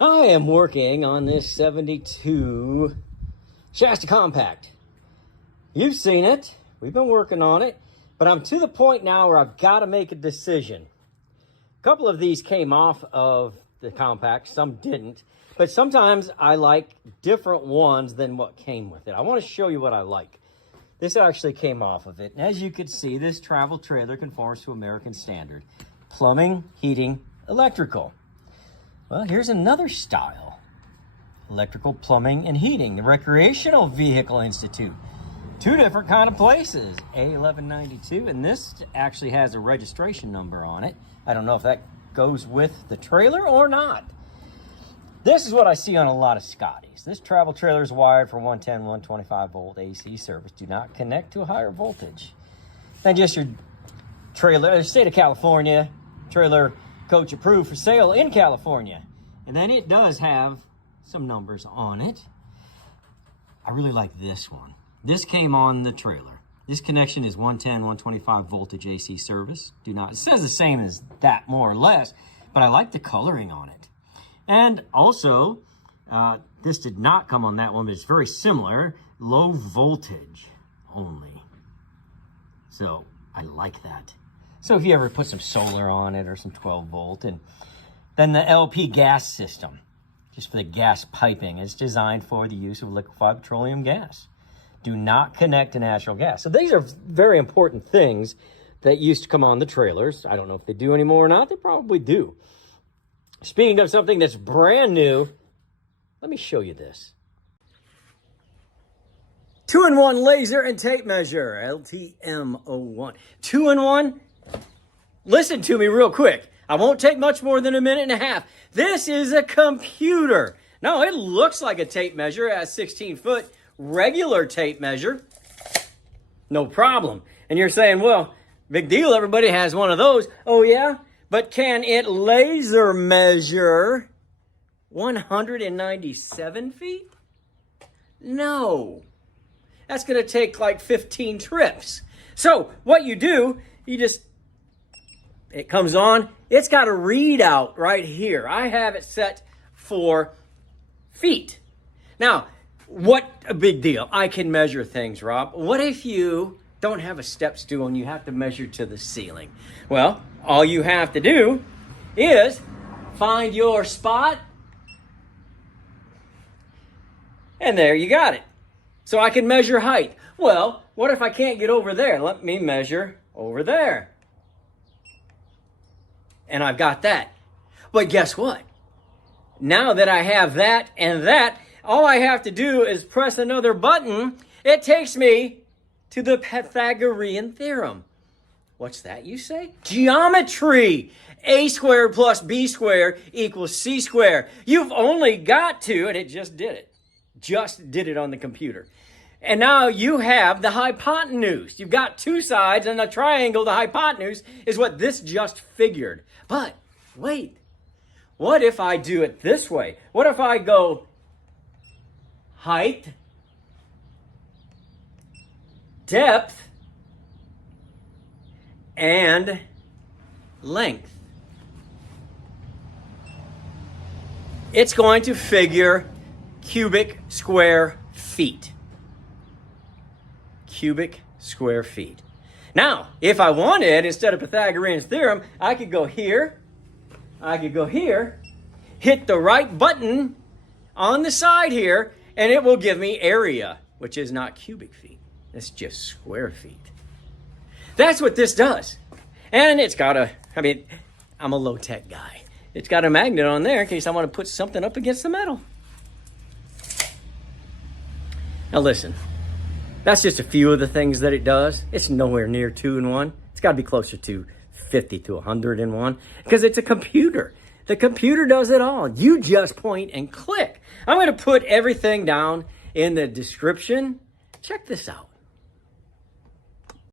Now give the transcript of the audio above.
I am working on this 72 Shasta Compact. You've seen it. We've been working on it. But I'm to the point now where I've got to make a decision. A couple of these came off of the Compact. Some didn't. But sometimes I like different ones than what came with it. I want to show you what I like. This actually came off of it. And as you can see, this travel trailer conforms to American standard. Plumbing, heating, electrical. Well, here's another style. Electrical, plumbing, and heating. The Recreational Vehicle Institute. Two different kind of places. A1192, and this actually has a registration number on it. I don't know if that goes with the trailer or not. This is what I see on a lot of Scotties. This travel trailer is wired for 110, 125 volt AC service. Do not connect to a higher voltage. And just your trailer, state of California, trailer coach approved for sale in California. And then it does have some numbers on it. I really like this one. This came on the trailer. This connection is 110, 125 voltage AC service. It says the same as that more or less, but I like the coloring on it. And also, this did not come on that one, but it's very similar. Low voltage only. So I like that. So if you ever put some solar on it or some 12 volt, and then the LP gas system, just for the gas piping, is designed for the use of liquefied petroleum gas. Do not connect to natural gas. So these are very important things that used to come on the trailers. I don't know if they do anymore or not. They probably do. Speaking of something that's brand new, let me show you this. 2-in-1 laser and tape measure, LTM01. 2-in-1. Listen to me real quick. I won't take much more than a minute and a half. This is a computer. No, it looks like a tape measure, a 16-foot regular tape measure. No problem. And you're saying, well, big deal, everybody has one of those. Oh, yeah? But can it laser measure 197 feet? No. That's going to take like 15 trips. So what you do, it comes on. It's got a readout right here. I have it set for feet. Now, what a big deal. I can measure things, Rob. What if you don't have a step stool and you have to measure to the ceiling? Well, all you have to do is find your spot, and there you got it. So I can measure height. Well, what if I can't get over there? Let me measure over there. And I've got that. But guess what? Now that I have that and that, all I have to do is press another button. It takes me to the Pythagorean theorem. What's that, you say? Geometry. A squared plus B squared equals C squared. You've only got to, and it just did it. Just did it on the computer. And now you have the hypotenuse. You've got two sides, and a triangle, the hypotenuse, is what this just figured. But wait, what if I do it this way? What if I go height, depth, and length? It's going to figure cubic square feet. Cubic square feet. Now, if I wanted, instead of Pythagorean theorem, I could go here, hit the right button on the side here, and it will give me area, which is not cubic feet. It's just square feet. That's what this does. And it's got I'm a low-tech guy. It's got a magnet on there in case I want to put something up against the metal. Now listen, that's just a few of the things that it does. It's nowhere near 2-in-1. It's got to be closer to 50 to 100-in-1 because it's a computer. The computer does it all. You just point and click. I'm going to put everything down in the description. Check this out.